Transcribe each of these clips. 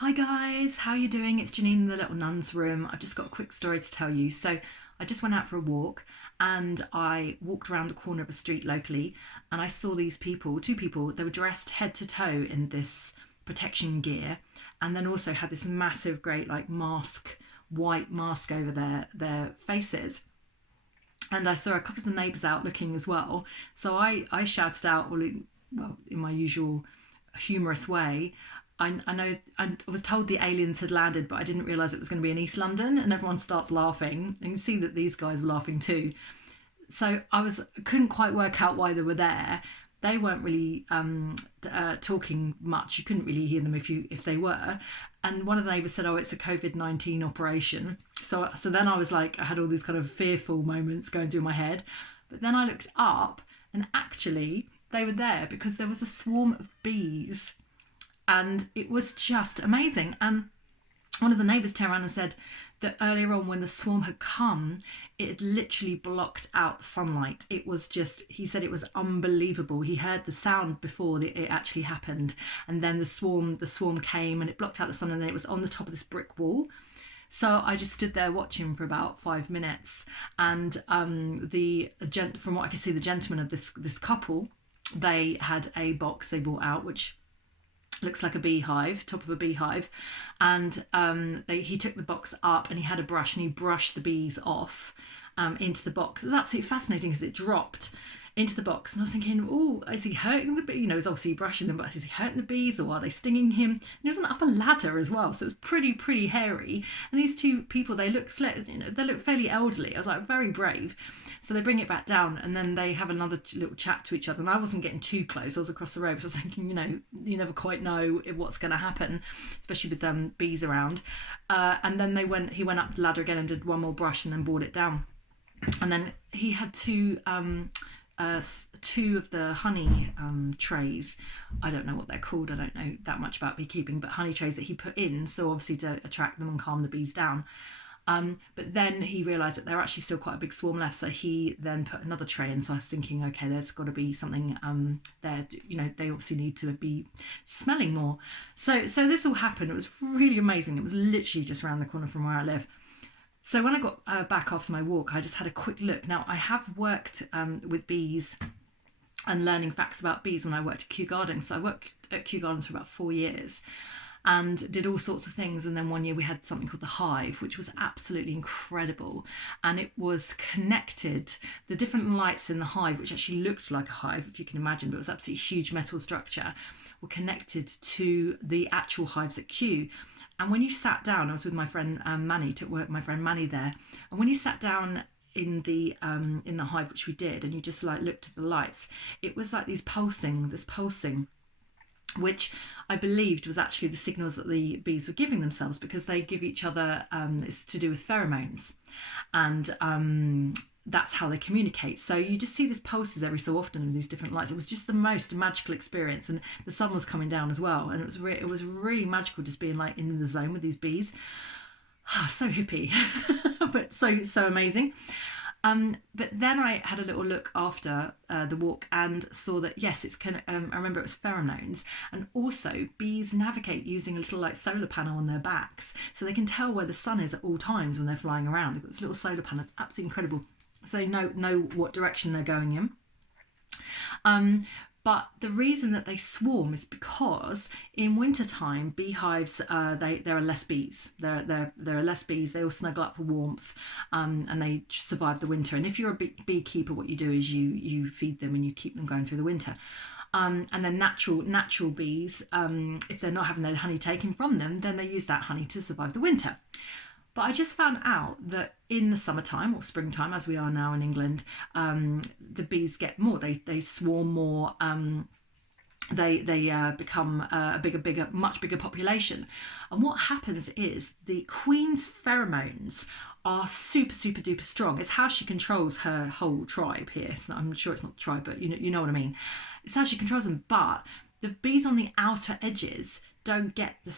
Hi guys, how are you doing? It's Janine in the Little Nun's room. I've just got a quick story to tell you. So I just went out for a walk and I walked around the corner of a street locally and I saw these people, two people, they were dressed head to toe in this protection gear and then also had this massive great like mask, white mask over their faces. And I saw a couple of the neighbours out looking as well. So I shouted out, in my usual humorous way, I know I was told the aliens had landed, but I didn't realise it was going to be in East London, and everyone starts laughing. And you see that these guys were laughing too. So couldn't quite work out why they were there. They weren't really talking much. You couldn't really hear them if they were. And one of the neighbours said, "Oh, it's a COVID-19 operation." So then I was like, I had all these kind of fearful moments going through my head. But then I looked up, and actually they were there because there was a swarm of bees and it was just amazing. And one of the neighbours turned around and said that earlier on when the swarm had come, it had literally blocked out the sunlight. It was just, he said it was unbelievable. He heard the sound before it actually happened, and then the swarm came and it blocked out the sun, and then it was on the top of this brick wall. So I just stood there watching for about 5 minutes, and from what I could see, the gentleman of this couple, they had a box they brought out which looks like a beehive, top of a beehive, and he took the box up and he had a brush and he brushed the bees off into the box. It was absolutely fascinating because it dropped into the box, and I was thinking, oh, is he hurting the bee? He's obviously brushing them, but is he hurting the bees or are they stinging him? And it was an upper ladder as well, so it was pretty hairy. And these two people, they look they look fairly elderly. I was like, very brave. So they bring it back down and then they have another little chat to each other, and I wasn't getting too close. I was across the road, but I was thinking, you never quite know what's going to happen, especially with bees around. And then he went up the ladder again and did one more brush and then brought it down. And then he had two of the honey trays. I don't know what they're called. I don't know that much about beekeeping, but honey trays that he put in, so obviously to attract them and calm the bees down. But then he realised that there are actually still quite a big swarm left, so he then put another tray in. So I was thinking, okay, there's got to be something there. They obviously need to be smelling more. So this all happened. It was really amazing. It was literally just around the corner from where I live. So when I got back after my walk, I just had a quick look. Now, I have worked with bees and learning facts about bees when I worked at Kew Gardens. So I worked at Kew Gardens for about 4 years and did all sorts of things. And then one year we had something called the Hive, which was absolutely incredible. And it was connected, the different lights in the hive, which actually looked like a hive, if you can imagine, but it was absolutely huge metal structure, were connected to the actual hives at Kew. And when you sat down, I was with my friend Manny, took work my friend Manny there. And when you sat down in the hive, which we did, and you just like looked at the lights, it was like this pulsing, which I believed was actually the signals that the bees were giving themselves, because they give each other, it's to do with pheromones. And that's how they communicate. So you just see these pulses every so often of these different lights. It was just the most magical experience, and the sun was coming down as well, and it was really magical just being like in the zone with these bees. So hippie, but so amazing. But then I had a little look after the walk and saw that yes, I remember it was pheromones, and also bees navigate using a little like solar panel on their backs, so they can tell where the sun is at all times when they're flying around. They've got this little solar panel. It's absolutely incredible. So they know what direction they're going in. But the reason that they swarm is because in wintertime, beehives, there are less bees. There are less bees. They all snuggle up for warmth, and they survive the winter. And if you're a beekeeper, what you do is you feed them and you keep them going through the winter. And then natural bees, if they're not having their honey taken from them, then they use that honey to survive the winter. But I just found out that in the summertime or springtime, as we are now in England, the bees get more. They swarm more. They become a much bigger population. And what happens is the queen's pheromones are super duper strong. It's how she controls her whole tribe here. I'm sure it's not tribe, but you know what I mean. It's how she controls them. But the bees on the outer edges don't get the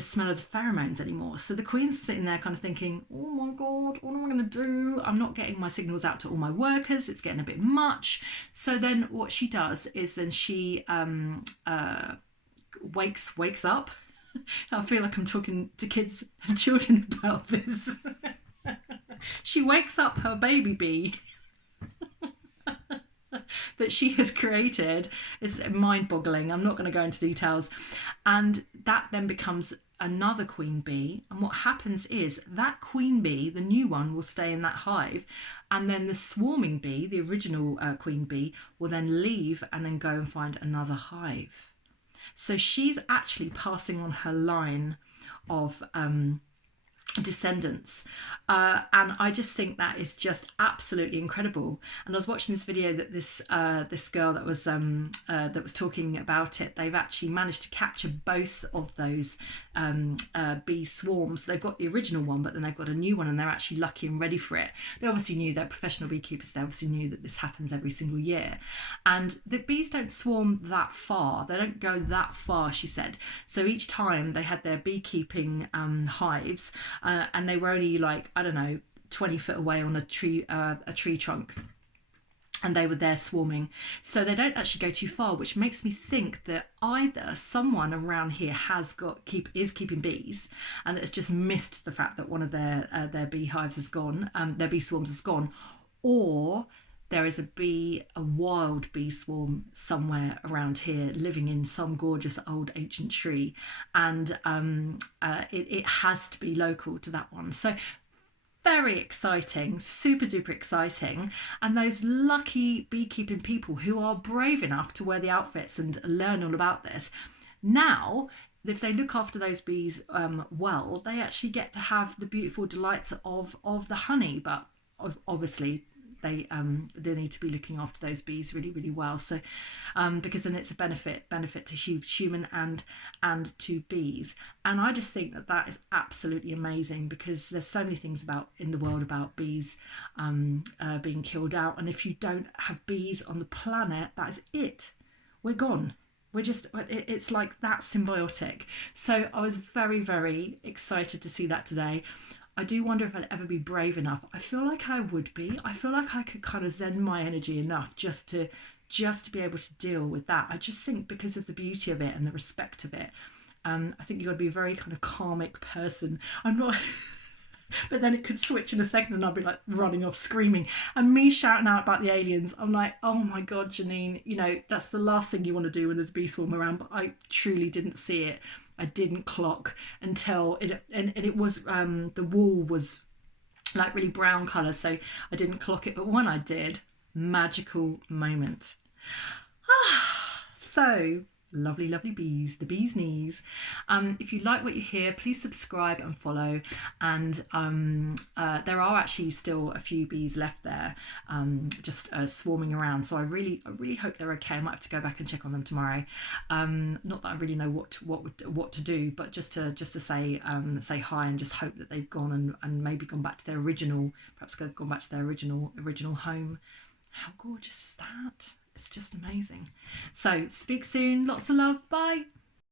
smell of the pheromones anymore. So the queen's sitting there kind of thinking, oh my God, what am I going to do? I'm not getting my signals out to all my workers. It's getting a bit much. So then what she does is then she wakes up I feel like I'm talking to kids and children about this. She wakes up her baby bee that she has created. It's mind-boggling. I'm not going to go into details. And that then becomes another queen bee. And what happens is that queen bee, the new one, will stay in that hive. And then the swarming bee, the original queen bee, will then leave and then go and find another hive. So she's actually passing on her line of descendants, and I just think that is just absolutely incredible. And I was watching this video that this girl that was talking about it, they've actually managed to capture both of those bee swarms. They've got the original one, but then they've got a new one, and they're actually lucky and ready for it. They obviously knew, they're professional beekeepers, they obviously knew that this happens every single year. And the bees don't swarm that far, they don't go that far, she said. So each time they had their beekeeping hives, and they were only like, I don't know, 20 foot away on a tree trunk, and they were there swarming. So they don't actually go too far, which makes me think that either someone around here is keeping bees, and it's just missed the fact that one of their beehives has gone, their bee swarms has gone, or there is a wild bee swarm somewhere around here living in some gorgeous old ancient tree, and it has to be local to that one. So very exciting, super duper exciting. And those lucky beekeeping people who are brave enough to wear the outfits and learn all about this, now if they look after those bees well, they actually get to have the beautiful delights of the honey. But obviously they need to be looking after those bees really, really well. So because then it's a benefit to human and to bees. And I just think that is absolutely amazing, because there's so many things in the world about bees being killed out. And if you don't have bees on the planet, that is it. We're gone. It's like that symbiotic. So I was very, very excited to see that today. I do wonder if I'd ever be brave enough. I feel like I would be. I feel like I could kind of zen my energy enough just to be able to deal with that. I just think because of the beauty of it and the respect of it, I think you've got to be a very kind of karmic person. I'm not... But then it could switch in a second and I'd be like running off screaming. And me shouting out about the aliens, I'm like, oh my God, Janine, that's the last thing you want to do when there's a bee swarm around. But I truly didn't see it. I didn't clock until it was, the wall was like really brown colour, so I didn't clock it. But when I did, magical moment. So... lovely, lovely bees, the bee's knees. If you like what you hear, please subscribe and follow. And there are actually still a few bees left there, just swarming around. So I really hope they're okay. I might have to go back and check on them tomorrow. Not that I really know what to do, but just to say hi and just hope that they've gone and maybe gone back to their original. Perhaps they've gone back to their original home. How gorgeous is that? It's just amazing. So speak soon. Lots of love. Bye.